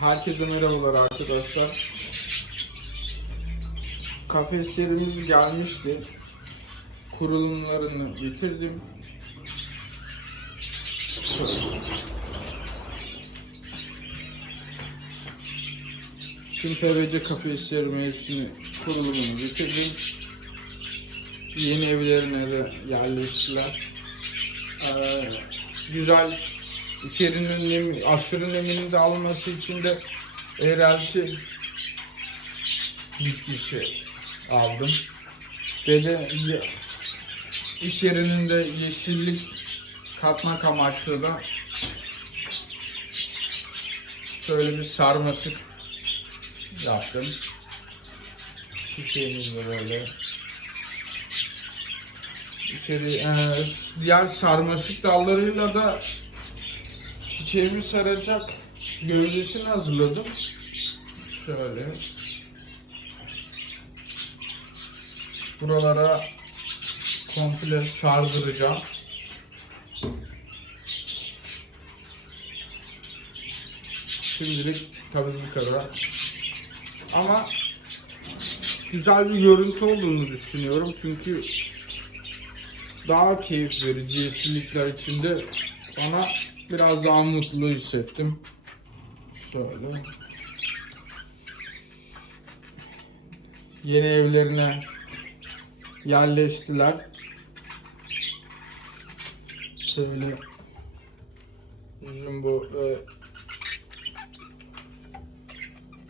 Herkese merhabalar arkadaşlar. Kafeslerimiz gelmişti. Kurulumlarını bitirdim. Tüm PVC kafeslerim hepsini kurulumunu bitirdim. Yeni evlerine de yerleştiler. Ee, güzel içerinin nemi, aşırı neminin de alınması için de eğrelti bitkisi aldım. Ve de ya- içerinin de yeşillik katmak amaçlı da şöyle bir sarmaşık yaptım. Çiçeğimiz de böyle. İçeri, e, diğer sarmaşık dallarıyla da çiçeğimi saracak gövdesini hazırladım. Şöyle. Buralara komple sardıracağım. Şimdilik tabii bu kadar. Ama güzel bir görüntü olduğunu düşünüyorum çünkü daha keyif verici yeşillikler içinde bana biraz daha mutlu hissettim. Şöyle. Yeni evlerine yerleştiler. Şöyle Jumbo ve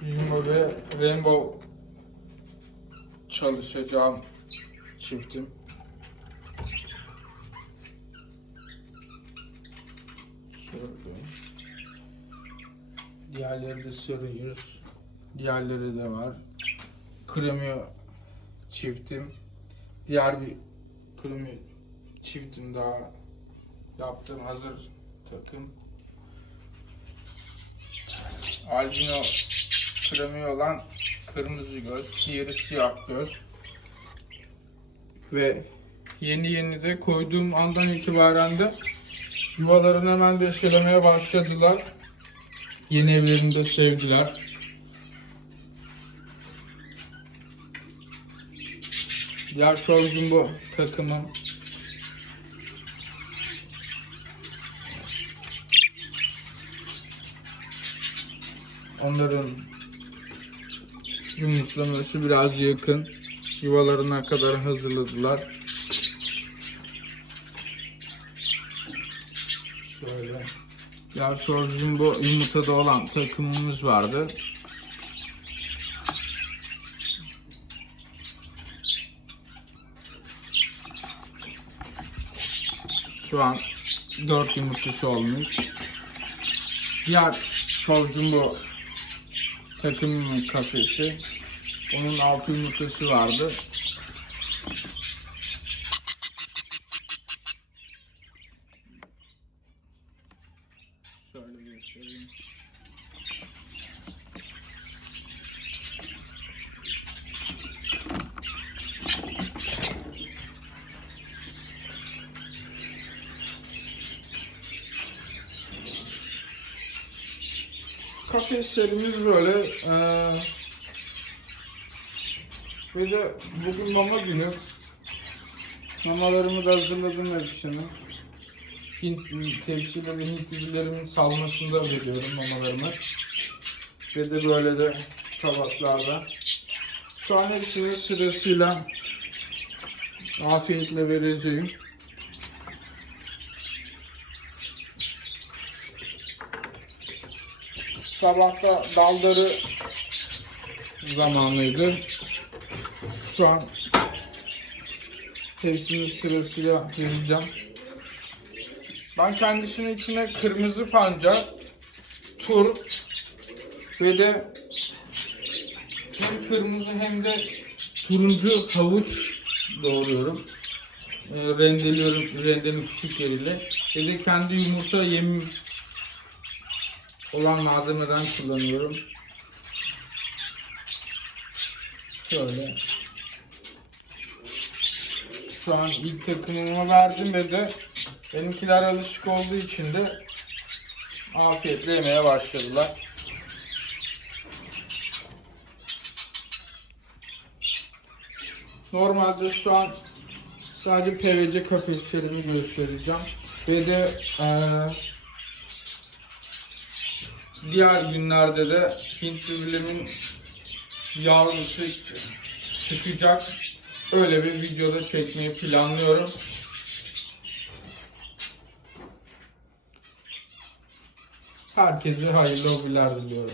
Jumbo ve Rainbow çalışacağım çiftim. Şöyle. Diğerleri de sarı yüz. Diğerleri de var. Kremio çiftim. Diğer bir kremio çiftim daha yaptığım hazır takım. Albino kremi olan kırmızı göz, diğeri siyah göz. Ve yeni yeni de koyduğum andan itibaren de yuvalarını hemen döşelemeye başladılar. Yeni evlerini de sevdiler. Diğer sorcum bu takımım. Onların yumurtlaması biraz yakın. Yuvalarına kadar hazırladılar. Şöyle. Sorcum bu yumurtada olan takımımız vardı. Şu an 4 yumurtası olmuş. Diğer bu takımın kafesi. Onun 6 yumurtası vardı. Şöyle göstereyim. Kafeslerimiz böyle. eee ve de bugün mama günü. Mamalarımı da hazırladım hepsini. Hint tepsiyle ve Hint dizilerimin salmasında veriyorum mamalarımı. Ve de böyle de tabaklarda. Şu an hepsini sırasıyla afiyetle vereceğim. Sabahta dalları zamanıydı. Şu an hepsini sırasıyla vereceğim. Ben kendisinin içine kırmızı pancar, turp ve de hem kırmızı hem de turuncu havuç doğruyorum. E, rendeliyorum rendenin küçük yeriyle. Ve de kendi yumurta yemim olan malzemeden kullanıyorum. Şöyle. Şu an ilk takımıma verdim ve de Benimkiler alışık olduğu için de afiyetle yemeye başladılar. Normalde şu an sadece PVC kafeslerimi göstereceğim. Ve de e, diğer günlerde de Hint bibilimin yavrusu çıkacak. Öyle bir videoda çekmeyi planlıyorum. Herkese hayırlı hobiler diliyorum.